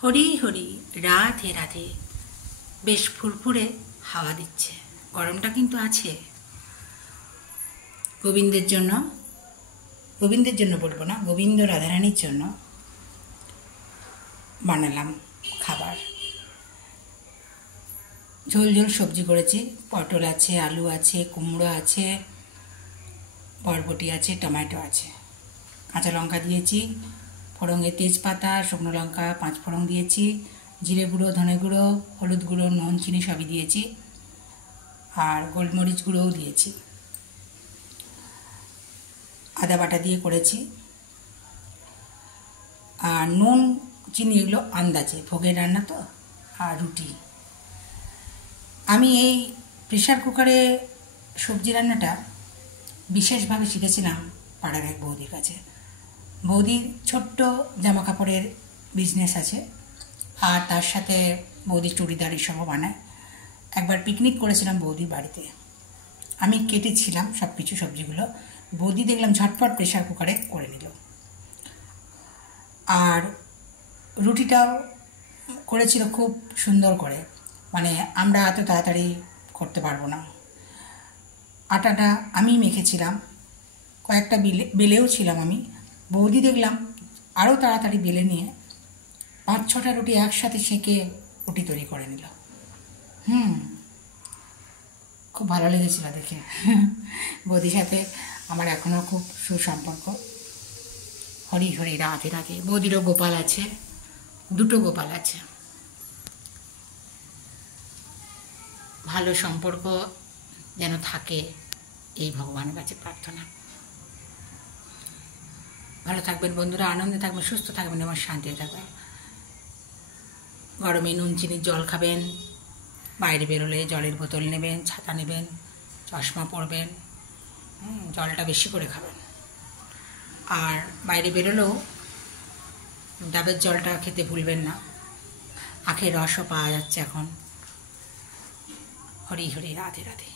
হরি হরি, রাধে রাধে। বেশ ফুরফুরে হাওয়া দিচ্ছে, গরমটা কিন্তু আছে। গোবিন্দের জন্য বলবো না, গোবিন্দ রাধারানীর জন্য বানালাম খাবার। ঝোল ঝোল সবজি করেছি, পটল আছে, আলু আছে, কুমড়ো আছে, বরবটি আছে, টমেটো আছে। কাঁচা লঙ্কা দিয়েছি, ফোড়ঙে তেজপাতা, শুকনো লঙ্কা, 5 ফোড়ন দিয়েছি, জিরে গুঁড়ো, ধনে গুঁড়ো, হলুদ গুঁড়ো, নুন, চিনি সবই দিয়েছি, আর গোলমরিচ গুঁড়োও দিয়েছি। আদা বাটা দিয়ে করেছি। আর নুন চিনি এগুলো আন্দাজে, ভোগের রান্না তো। আর রুটি। আমি এই প্রেশার কুকারে সবজি রান্নাটা বিশেষভাবে শিখেছিলাম পাড়ার এক বৌদির কাছে। বৌদির ছোট্ট জামা কাপড়ের বিজনেস আছে, আর তার সাথে বৌদি চুড়িদার এসবও বানায়। একবার পিকনিক করেছিলাম বৌদির বাড়িতে, আমি কেটেছিলাম সব কিছু সবজিগুলো, বৌদি দেখলাম ঝটপট প্রেশার কুকারে করে নিল। আর রুটিটাও করেছিল খুব সুন্দর করে, মানে আমরা এত তাড়াতাড়ি করতে পারবো না। আটাটা আমি মেখেছিলাম, কয়েকটা বেলেও ছিলাম আমি। বৌদি দেখলাম আরও তাড়াতাড়ি বেলে নিয়ে 5-6টা রুটি একসাথে সেঁকে রুটি তৈরি করে নিল। খুব ভালো লেগেছিল দেখে। বৌদির সাথে আমার এখনও খুব সুসম্পর্ক। হরি হরি, রাধে রাধে। বৌদিরও গোপাল আছে, 2টো গোপাল আছে। ভালো সম্পর্ক যেন থাকে, এই ভগবানের কাছে প্রার্থনা। ভালো থাকবেন বন্ধুরা, আনন্দে থাকবেন, সুস্থ থাকবেন এবং শান্তিতে থাকবেন। গরমে নুন চিনির জল খাবেন, বাইরে বেরোলে জলের বোতল নেবেন, ছাতা নেবেন, চশমা পরবেন, জলটা বেশি করে খাবেন। আর বাইরে বেরোলেও ডাবের জলটা খেতে ভুলবেন না। আখের রসও পাওয়া যাচ্ছে এখন। হরি হরি, রাধে রাধে।